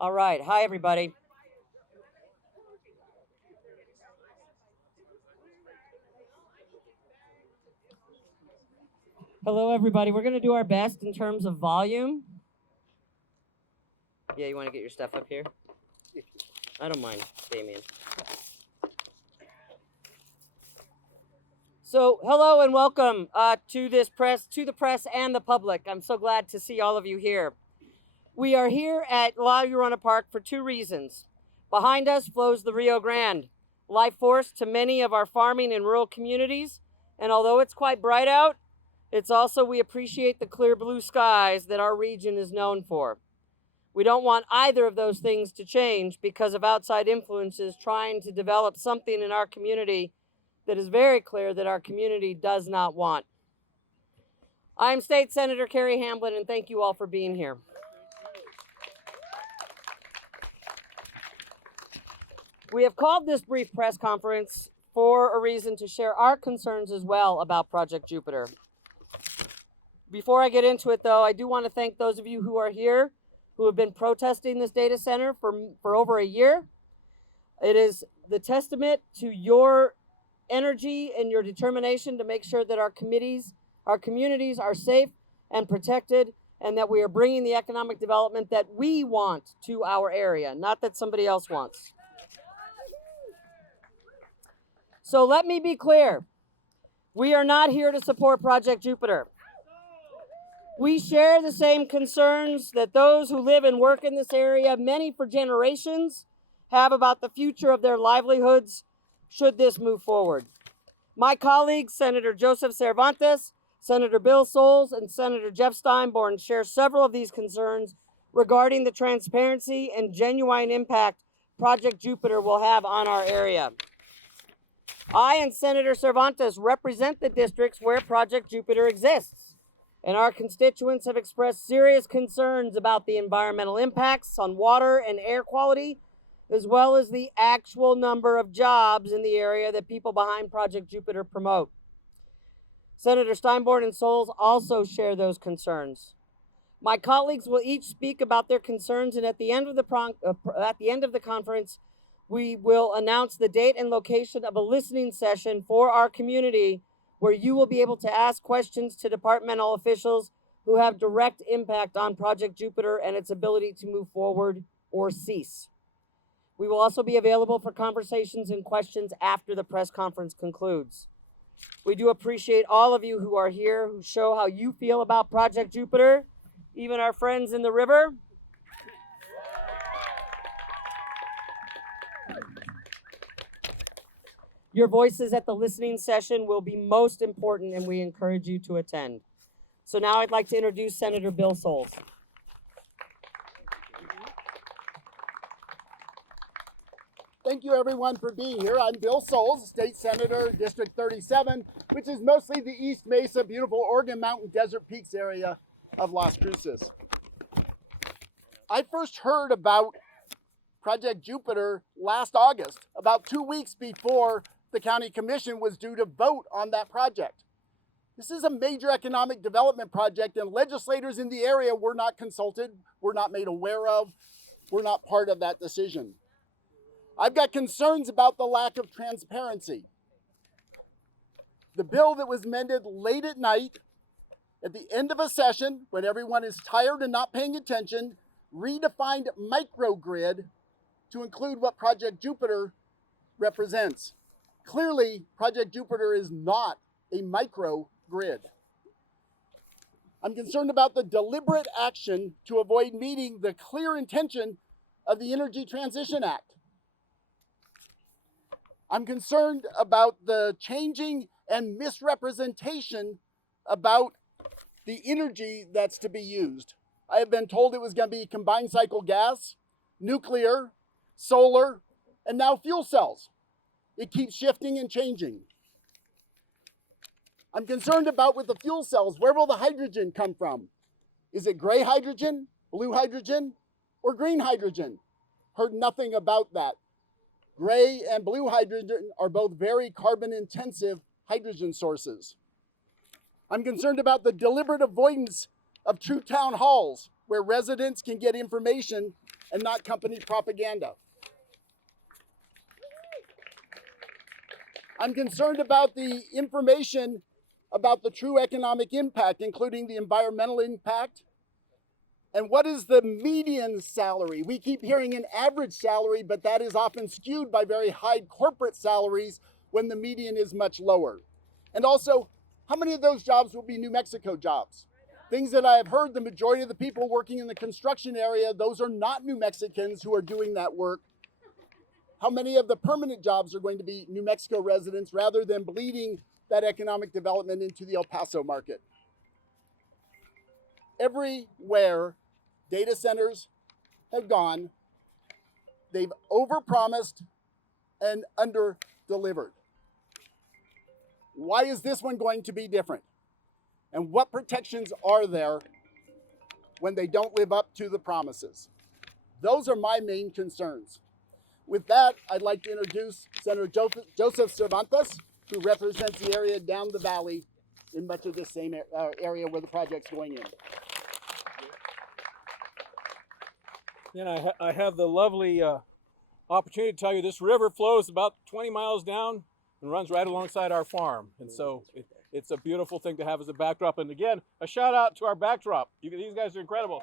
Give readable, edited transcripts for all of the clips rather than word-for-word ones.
All right. Hi, everybody. Hello, everybody. We're going to do our best in terms of volume. Yeah, you want to get your stuff up here? I don't mind, Damien. So, hello and welcome to the press and the public. I'm so glad to see all of you here. We are here at La Llorona Park for two reasons. Behind us flows the Rio Grande, life force to many of our farming and rural communities. And although it's quite bright out, it's also we appreciate the clear blue skies that our region is known for. We don't want either of those things to change because of outside influences trying to develop something in our community that is very clear that our community does not want. I'm State Senator Carrie Hamblin, and thank you all for being here. We have called this brief press conference for a reason to share our concerns as well about Project Jupiter. Before I get into it, though, I do want to thank those of you who are here who have been protesting this data center for over a year. It is the testament to your energy and your determination to make sure that our communities are safe and protected, and that we are bringing the economic development that we want to our area, not that somebody else wants. So let me be clear. We are not here to support Project Jupiter. We share the same concerns that those who live and work in this area, many for generations, have about the future of their livelihoods should this move forward. My colleagues, Senator Joseph Cervantes, Senator Bill Soules, and Senator Jeff Steinborn share several of these concerns regarding the transparency and genuine impact Project Jupiter will have on our area. I and Senator Cervantes represent the districts where Project Jupiter exists, and our constituents have expressed serious concerns about the environmental impacts on water and air quality, as well as the actual number of jobs in the area that people behind Project Jupiter promote. Senator Steinborn and Soules also share those concerns. My colleagues will each speak about their concerns, and at the end of the conference, we will announce the date and location of a listening session for our community where you will be able to ask questions to departmental officials who have direct impact on Project Jupiter and its ability to move forward or cease. We will also be available for conversations and questions after the press conference concludes. We do appreciate all of you who are here, who show how you feel about Project Jupiter, even our friends in the river. Your voices at the listening session will be most important, and we encourage you to attend. So now I'd like to introduce Senator Bill Soules. Thank you, everyone, for being here. I'm Bill Soules, State Senator, District 37, which is mostly the East Mesa, beautiful Oregon Mountain Desert Peaks area of Las Cruces. I first heard about Project Jupiter last August, about 2 weeks before the county commission was due to vote on that project. This is a major economic development project, and legislators in the area were not consulted, were not made aware of, were not part of that decision. I've got concerns about the lack of transparency. The bill that was amended late at night, at the end of a session, when everyone is tired and not paying attention, redefined microgrid to include what Project Jupiter represents. Clearly, Project Jupiter is not a microgrid. I'm concerned about the deliberate action to avoid meeting the clear intention of the Energy Transition Act. I'm concerned about the changing and misrepresentation about the energy that's to be used. I have been told it was going to be combined cycle gas, nuclear, solar, and now fuel cells. It keeps shifting and changing. I'm concerned about with the fuel cells, where will the hydrogen come from? Is it gray hydrogen, blue hydrogen, or green hydrogen? Heard nothing about that. Gray and blue hydrogen are both very carbon-intensive hydrogen sources. I'm concerned about the deliberate avoidance of true town halls where residents can get information and not company propaganda. I'm concerned about the information about the true economic impact, including the environmental impact. And what is the median salary? We keep hearing an average salary, but that is often skewed by very high corporate salaries when the median is much lower. And also, how many of those jobs will be New Mexico jobs? Things that I have heard, the majority of the people working in the construction area, those are not New Mexicans who are doing that work. How many of the permanent jobs are going to be New Mexico residents rather than bleeding that economic development into the El Paso market? Everywhere data centers have gone, they've overpromised and under-delivered. Why is this one going to be different? And what protections are there when they don't live up to the promises? Those are my main concerns. With that, I'd like to introduce Senator Joseph Cervantes, who represents the area down the valley in much of this same area where the project's going in. I have the lovely opportunity to tell you this river flows about 20 miles down and runs right alongside our farm. And so it's a beautiful thing to have as a backdrop. And again, a shout out to our backdrop. These guys are incredible.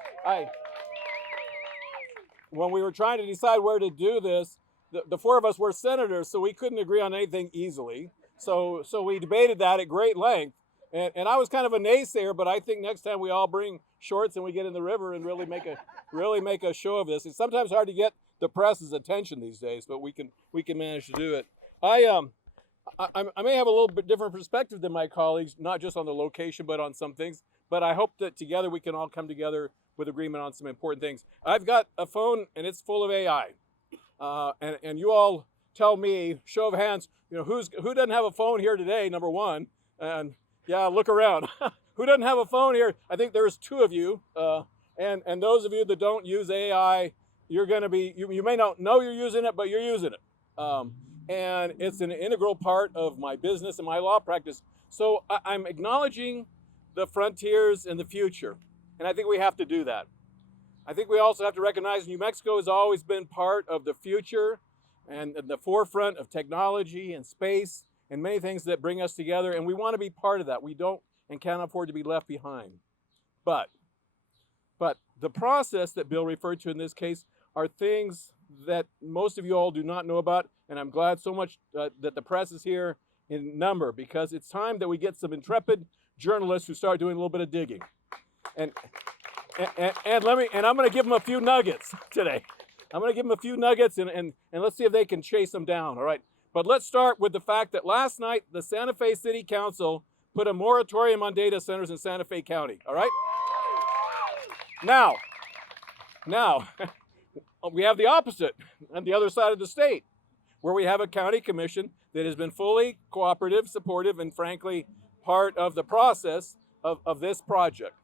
When we were trying to decide where to do this, the four of us were senators, so we couldn't agree on anything easily. So we debated that at great length. And I was kind of a naysayer, but I think next time we all bring shorts and we get in the river and really make a show of this. It's sometimes hard to get the press's attention these days, but we can manage to do it. I may have a little bit different perspective than my colleagues, not just on the location, but on some things. But I hope that together we can all come together with agreement on some important things. I've got a phone and it's full of AI, and you all tell me, show of hands, who doesn't have a phone here today? Number one, and yeah, look around. Who doesn't have a phone here? I think there's two of you, and those of you that don't use AI, you're going to be, you may not know you're using it, but you're using it. And it's an integral part of my business and my law practice. So I'm acknowledging the frontiers and the future. And I think we have to do that. I think we also have to recognize New Mexico has always been part of the future and the forefront of technology and space and many things that bring us together. And we want to be part of that. We don't and can't afford to be left behind. But the process that Bill referred to in this case are things that most of you all do not know about, and I'm glad so much that the press is here in number, because it's time that we get some intrepid journalists who start doing a little bit of digging. And I'm going to give them a few nuggets today. I'm going to give them a few nuggets, and let's see if they can chase them down, all right? But let's start with the fact that last night, the Santa Fe City Council put a moratorium on data centers in Santa Fe County, all right? Now, we have the opposite on the other side of the state, where we have a county commission that has been fully cooperative, supportive, and frankly, part of the process of this project.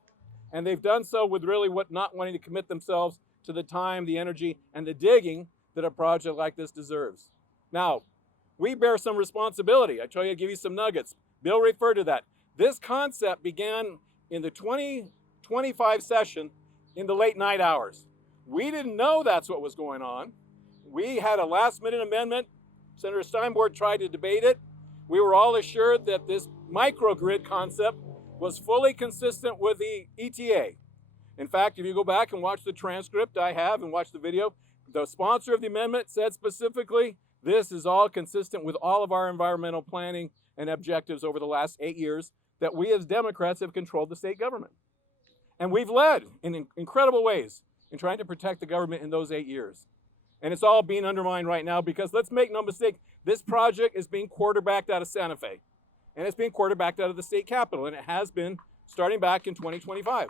And they've done so with really not wanting to commit themselves to the time, the energy, and the digging that a project like this deserves. Now, we bear some responsibility. I tell you, I'll give you some nuggets. Bill referred to that. This concept began in the 2025 session in the late night hours. We didn't know that's what was going on. We had a last-minute amendment. Senator Steinborn tried to debate it. We were all assured that this microgrid concept was fully consistent with the ETA. In fact, if you go back and watch the transcript I have and watch the video, the sponsor of the amendment said specifically, this is all consistent with all of our environmental planning and objectives over the last 8 years that we as Democrats have controlled the state government. And we've led in incredible ways in trying to protect the government in those 8 years. And it's all being undermined right now because, let's make no mistake, this project is being quarterbacked out of Santa Fe. And it's being quarterbacked out of the state capitol, and it has been starting back in 2025.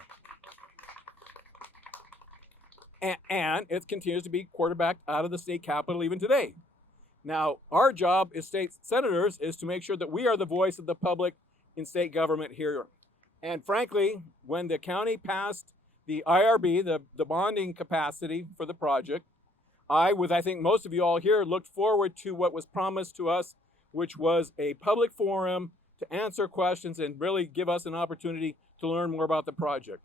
And it continues to be quarterbacked out of the state capitol even today. Now, our job as state senators is to make sure that we are the voice of the public in state government here. And frankly, when the county passed the IRB, the bonding capacity for the project, I think most of you all here, looked forward to what was promised to us, which was a public forum to answer questions and really give us an opportunity to learn more about the project.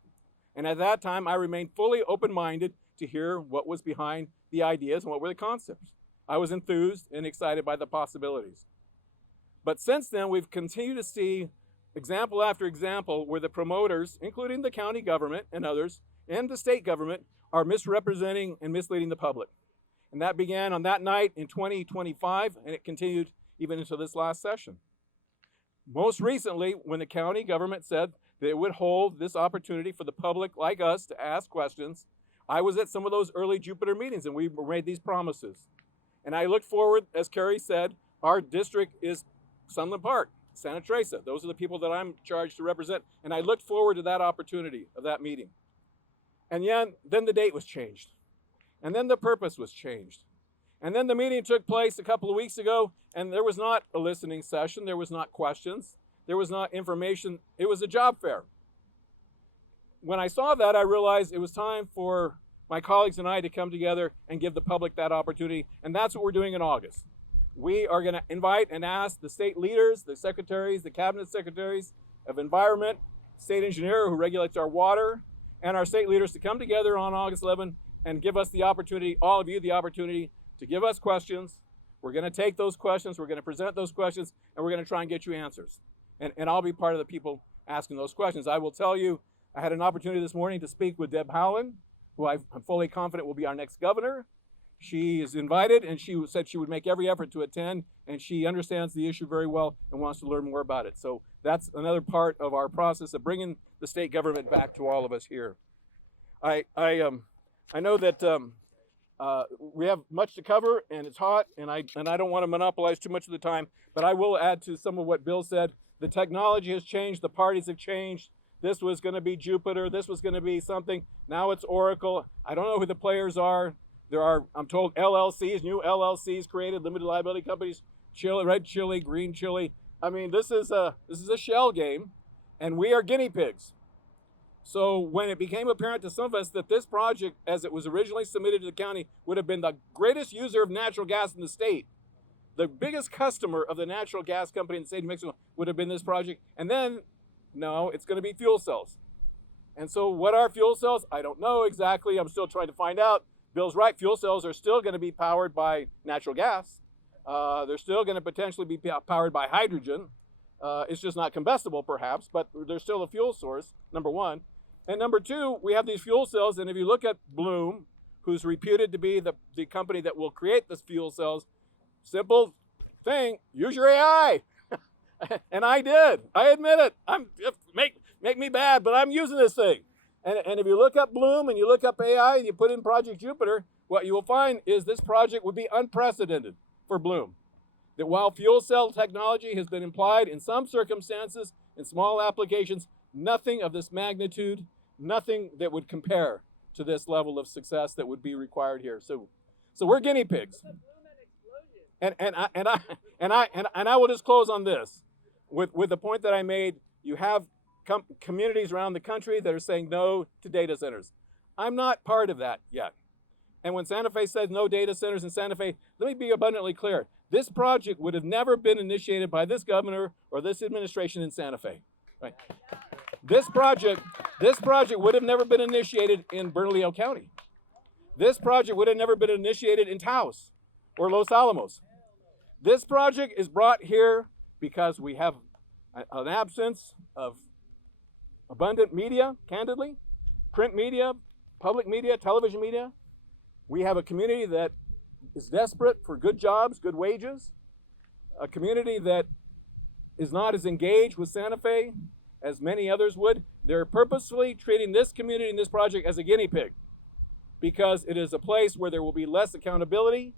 And at that time, I remained fully open-minded to hear what was behind the ideas and what were the concepts. I was enthused and excited by the possibilities. But since then, we've continued to see example after example where the promoters, including the county government and others, and the state government, are misrepresenting and misleading the public. And that began on that night in 2025, and it continued even into this last session. Most recently, when the county government said that it would hold this opportunity for the public like us to ask questions, I was at some of those early Jupiter meetings and we made these promises. And I look forward, as Carrie said, our district is Sunland Park, Santa Teresa. Those are the people that I'm charged to represent. And I looked forward to that opportunity of that meeting. And then the date was changed. And then the purpose was changed. And then the meeting took place a couple of weeks ago, and there was not a listening session, there was not questions, there was not information, it was a job fair. When I saw that, I realized it was time for my colleagues and I to come together and give the public that opportunity, and that's what we're doing in August. We are going to invite and ask the state leaders, the secretaries, the cabinet secretaries of environment, state engineer who regulates our water, and our state leaders to come together on August 11 and give us the opportunity, all of you the opportunity, to give us questions. We're going to take those questions, we're going to present those questions, and we're going to try and get you answers. And I'll be part of the people asking those questions. I will tell you, I had an opportunity this morning to speak with Deb Howland, who I'm fully confident will be our next governor. She is invited, and she said she would make every effort to attend, and she understands the issue very well and wants to learn more about it. So that's another part of our process of bringing the state government back to all of us here. I know that we have much to cover, and it's hot, and I don't want to monopolize too much of the time, but I will add to some of what Bill said. The technology has changed, the parties have changed. This was going to be Jupiter, this was going to be something. Now it's Oracle. I don't know who the players are. There are, I'm told, LLCs, new LLCs created, limited liability companies, red chili, green chili. I mean, this is a shell game, and we are guinea pigs. So when it became apparent to some of us that this project, as it was originally submitted to the county, would have been the greatest user of natural gas in the state, the biggest customer of the natural gas company in the state of Mexico would have been this project. And then, no, it's going to be fuel cells. And so what are fuel cells? I don't know exactly. I'm still trying to find out. Bill's right. Fuel cells are still going to be powered by natural gas. They're still going to potentially be powered by hydrogen. It's just not combustible, perhaps, but they're still a fuel source, number one. And number two, we have these fuel cells, and if you look at Bloom, who's reputed to be the company that will create the fuel cells, simple thing, use your AI. And I did. I admit it. Make me bad, but I'm using this thing. And if you look up Bloom and you look up AI and you put in Project Jupiter, what you will find is this project would be unprecedented for Bloom. That while fuel cell technology has been applied in some circumstances, in small applications, nothing of this magnitude, nothing that would compare to this level of success that would be required here. So we're guinea pigs. And I will just close on this with the point that I made. You have communities around the country that are saying no to data centers. I'm not part of that yet. And when Santa Fe says no data centers in Santa Fe, let me be abundantly clear. This project would have never been initiated by this governor or this administration in Santa Fe. Right? This project would have never been initiated in Bernalillo County. This project would have never been initiated in Taos or Los Alamos. This project is brought here because we have an absence of abundant media, candidly, print media, public media, television media. We have a community that is desperate for good jobs, good wages, a community that is not as engaged with Santa Fe as many others would. They're purposefully treating this community and this project as a guinea pig because it is a place where there will be less accountability,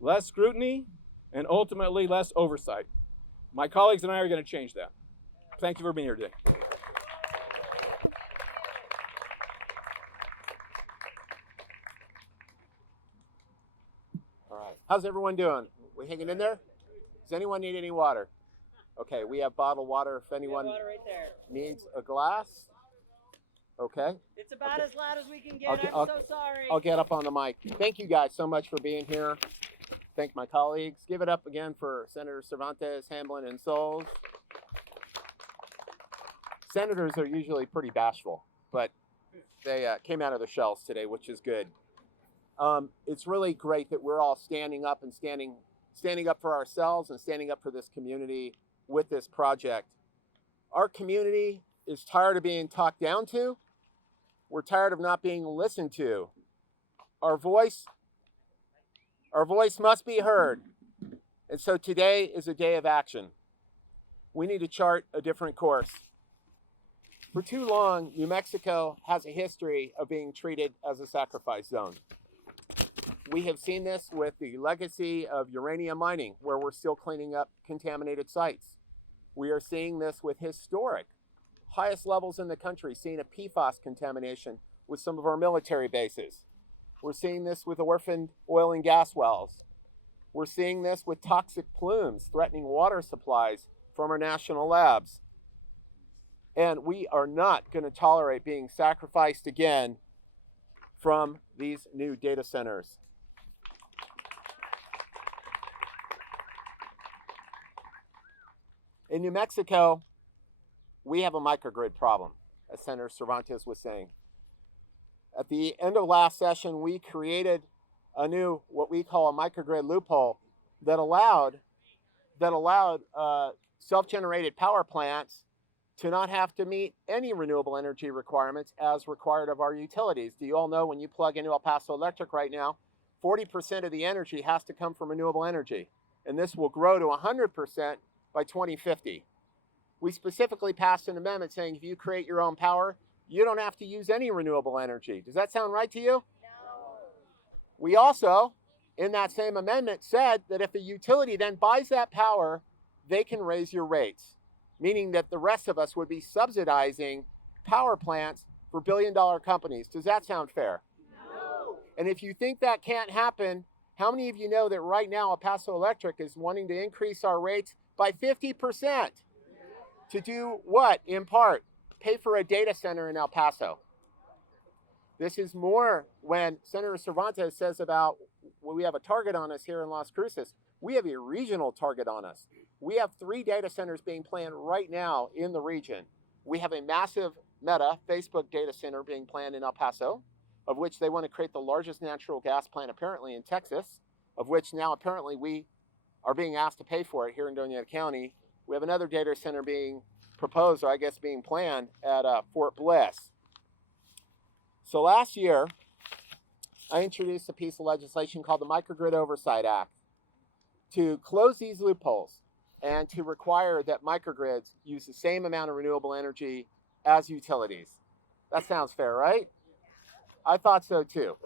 less scrutiny, and ultimately less oversight. My colleagues and I are going to change that. Thank you for being here today. All right. How's everyone doing? We hanging in there? Does anyone need any water? Okay, we have bottled water if anyone Water right there. needs a glass. Okay. It's about as loud as we can get. Okay, I'm so sorry. I'll get up on the mic. Thank you guys so much for being here. Thank my colleagues. Give it up again for Senator Cervantes, Hamblin, and Souls. Senators are usually pretty bashful, but they came out of their shells today, which is good. It's really great that we're all standing up and standing up for ourselves and standing up for this community with this project. Our community is tired of being talked down to. We're tired of not being listened to. Our voice must be heard. And so today is a day of action. We need to chart a different course. For too long, New Mexico has a history of being treated as a sacrifice zone. We have seen this with the legacy of uranium mining, where we're still cleaning up contaminated sites. We are seeing this with historic, highest levels in the country, seeing a PFAS contamination with some of our military bases. We're seeing this with orphaned oil and gas wells. We're seeing this with toxic plumes threatening water supplies from our national labs. And we are not going to tolerate being sacrificed again from these new data centers. In New Mexico, we have a microgrid problem, as Senator Cervantes was saying. At the end of last session, we created a new, what we call a microgrid loophole that allowed self-generated power plants to not have to meet any renewable energy requirements as required of our utilities. Do you all know when you plug into El Paso Electric right now, 40% of the energy has to come from renewable energy, and this will grow to 100% by 2050. We specifically passed an amendment saying if you create your own power, you don't have to use any renewable energy. Does that sound right to you? No. We also, in that same amendment, said that if a utility then buys that power, they can raise your rates, meaning that the rest of us would be subsidizing power plants for billion-dollar companies. Does that sound fair? No. And if you think that can't happen, how many of you know that right now El Paso Electric is wanting to increase our rates by 50%? To do what, in part? Pay for a data center in El Paso. This is more when Senator Cervantes says about, well, we have a target on us here in Las Cruces. We have a regional target on us. We have 3 data centers being planned right now in the region. We have a massive Meta Facebook data center being planned in El Paso, of which they want to create the largest natural gas plant apparently in Texas, of which now apparently we are being asked to pay for it here in Doña Ana County. We have another data center being proposed, or I guess being planned, at Fort Bliss. So last year, I introduced a piece of legislation called the Microgrid Oversight Act to close these loopholes and to require that microgrids use the same amount of renewable energy as utilities. That sounds fair, right? I thought so too.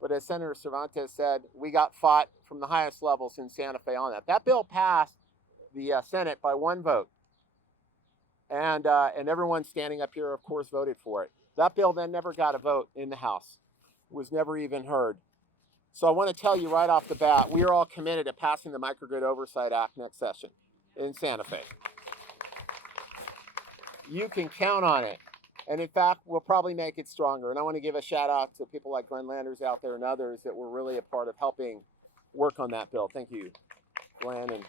But as Senator Cervantes said, we got fought from the highest levels in Santa Fe on that. That bill passed the Senate by 1 vote. And everyone standing up here, of course, voted for it. That bill then never got a vote in the House. It was never even heard. So I want to tell you right off the bat, we are all committed to passing the Microgrid Oversight Act next session in Santa Fe. You can count on it. And in fact, we'll probably make it stronger. And I want to give a shout out to people like Glenn Landers out there and others that were really a part of helping work on that bill. Thank you, Glenn. And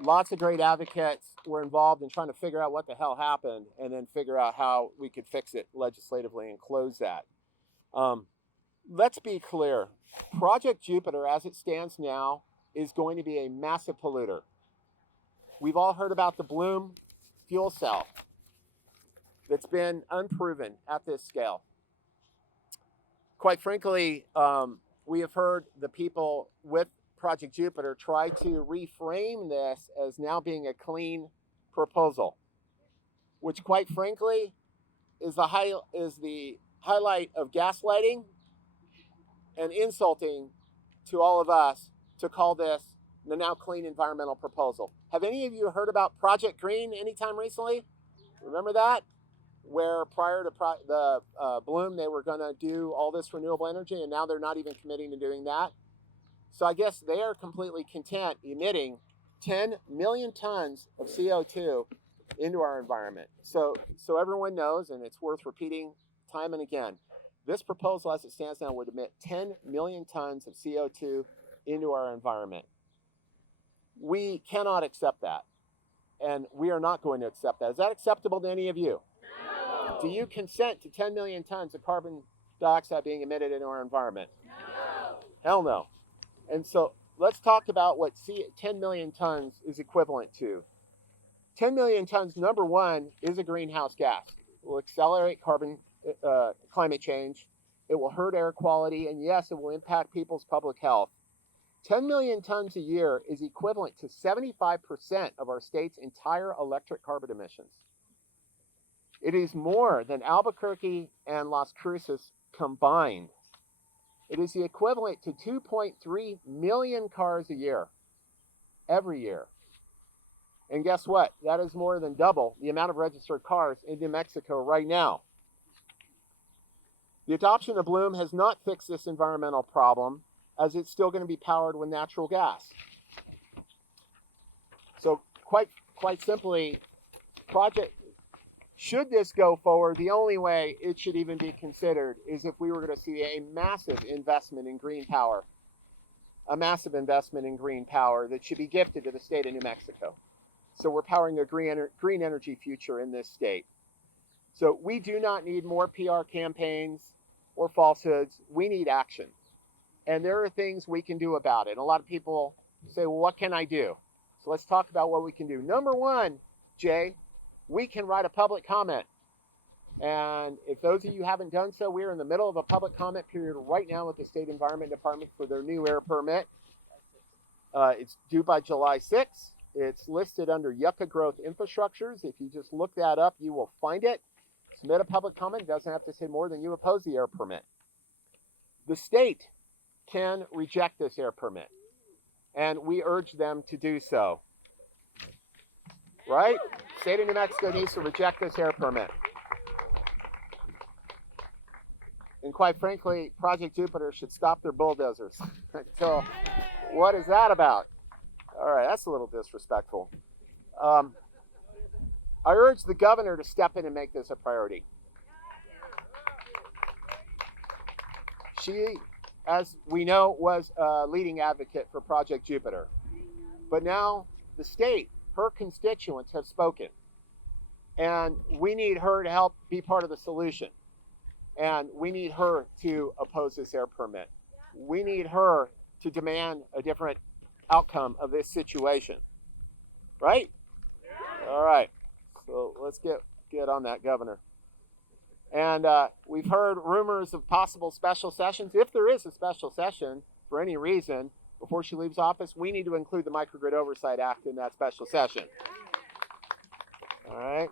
lots of great advocates were involved in trying to figure out what the hell happened and then figure out how we could fix it legislatively and close that. Let's be clear. Project Jupiter, as it stands now, is going to be a massive polluter. We've all heard about the Bloom fuel cell that's been unproven at this scale. Quite frankly, we have heard the people with Project Jupiter try to reframe this as now being a clean proposal, which quite frankly is the highlight of gaslighting and insulting to all of us to call this the now clean environmental proposal. Have any of you heard about Project Green anytime recently? Remember that? Where prior to the Bloom, they were going to do all this renewable energy, and now they're not even committing to doing that. So I guess they are completely content emitting 10 million tons of CO2 into our environment. So everyone knows, and it's worth repeating time and again, this proposal as it stands now would emit 10 million tons of CO2 into our environment. We cannot accept that, and we are not going to accept that. Is that acceptable to any of you? No. Do you consent to 10 million tons of carbon dioxide being emitted into our environment? No. Hell no. And so let's talk about what 10 million tons is equivalent to. 10 million tons, number one, is a greenhouse gas. It will accelerate climate change. It will hurt air quality, and yes, it will impact people's public health. 10 million tons a year is equivalent to 75% of our state's entire electric carbon emissions. It is more than Albuquerque and Las Cruces combined. It is the equivalent to 2.3 million cars a year, every year. And guess what? That is more than double the amount of registered cars in New Mexico right now. The adoption of Bloom has not fixed this environmental problem, as it's still going to be powered with natural gas. So quite simply, should this go forward, the only way it should even be considered is if we were going to see a massive investment in green power. A massive investment in green power that should be gifted to the state of New Mexico. So we're powering a green energy future in this state. So we do not need more PR campaigns or falsehoods. We need action. And there are things we can do about it. And a lot of people say, well, what can I do? So let's talk about what we can do. Number one, Jay, we can write a public comment. And if those of you haven't done so, we're in the middle of a public comment period right now with the State Environment Department for their new air permit. It's due by July 6th. It's listed under Yucca Growth Infrastructures. If you just look that up, you will find it. Submit a public comment. It doesn't have to say more than you oppose the air permit. The state can reject this air permit, and we urge them to do so. Right? State of New Mexico needs to reject this air permit. And quite frankly, Project Jupiter should stop their bulldozers. So, what is that about? All right, that's a little disrespectful. I urge the governor to step in and make this a priority. She, as we know, was a leading advocate for Project Jupiter. But now the state, her constituents have spoken. And we need her to help be part of the solution. And we need her to oppose this air permit. We need her to demand a different outcome of this situation. Right? Yeah. All right. So let's get on that, Governor. And we've heard rumors of possible special sessions. If there is a special session for any reason before she leaves office, we need to include the Microgrid Oversight Act in that special session. All right.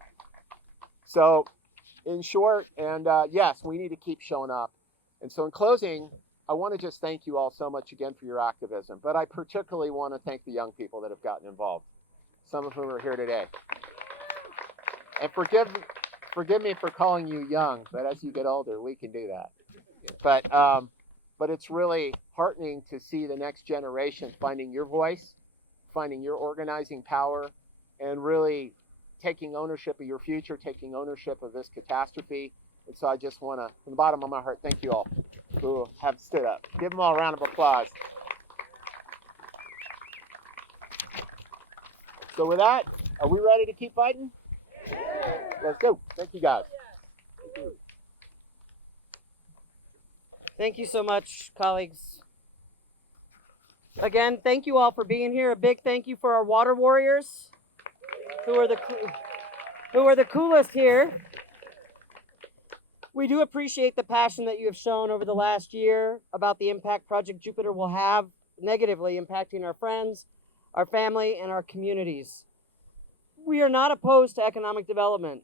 So in short, and yes, we need to keep showing up. And so in closing, I want to just thank you all so much again for your activism. But I particularly want to thank the young people that have gotten involved, some of whom are here today. And forgive me for calling you young, but as you get older, we can do that. But it's really heartening to see the next generation finding your voice, finding your organizing power, and really taking ownership of your future, taking ownership of this catastrophe. And so I just want to, from the bottom of my heart, thank you all who have stood up. Give them all a round of applause. So with that, are we ready to keep fighting? Let's go. Thank you, guys. Thank you so much, colleagues. Again, thank you all for being here. A big thank you for our water warriors, who are the coolest here. We do appreciate the passion that you have shown over the last year about the impact Project Jupiter will have negatively impacting our friends, our family, and our communities. We are not opposed to economic development,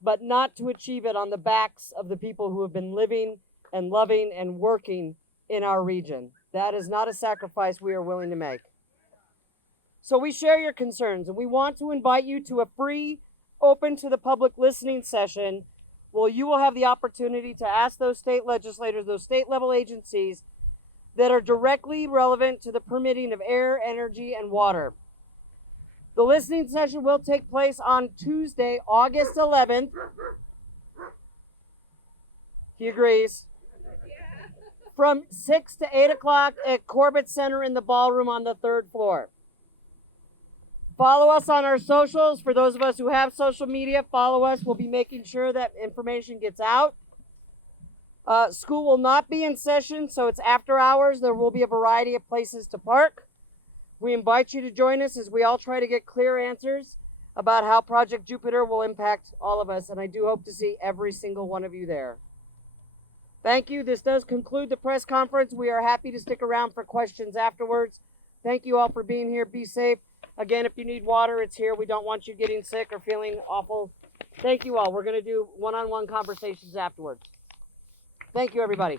but not to achieve it on the backs of the people who have been living and loving and working in our region. That is not a sacrifice we are willing to make. So we share your concerns, and we want to invite you to a free, open to the public listening session where you will have the opportunity to ask those state legislators, those state level agencies that are directly relevant to the permitting of air, energy, and water. The listening session will take place on Tuesday, August 11th. He agrees. From 6 to 8 o'clock at Corbett Center in the ballroom on the 3rd floor. Follow us on our socials. For those of us who have social media, follow us. We'll be making sure that information gets out. School will not be in session, so it's after hours. There will be a variety of places to park. We invite you to join us as we all try to get clear answers about how Project Jupiter will impact all of us, and I do hope to see every single one of you there. Thank you. This does conclude the press conference. We are happy to stick around for questions afterwards. Thank you all for being here. Be safe. Again, if you need water, it's here. We don't want you getting sick or feeling awful. Thank you all. We're going to do one-on-one conversations afterwards. Thank you, everybody.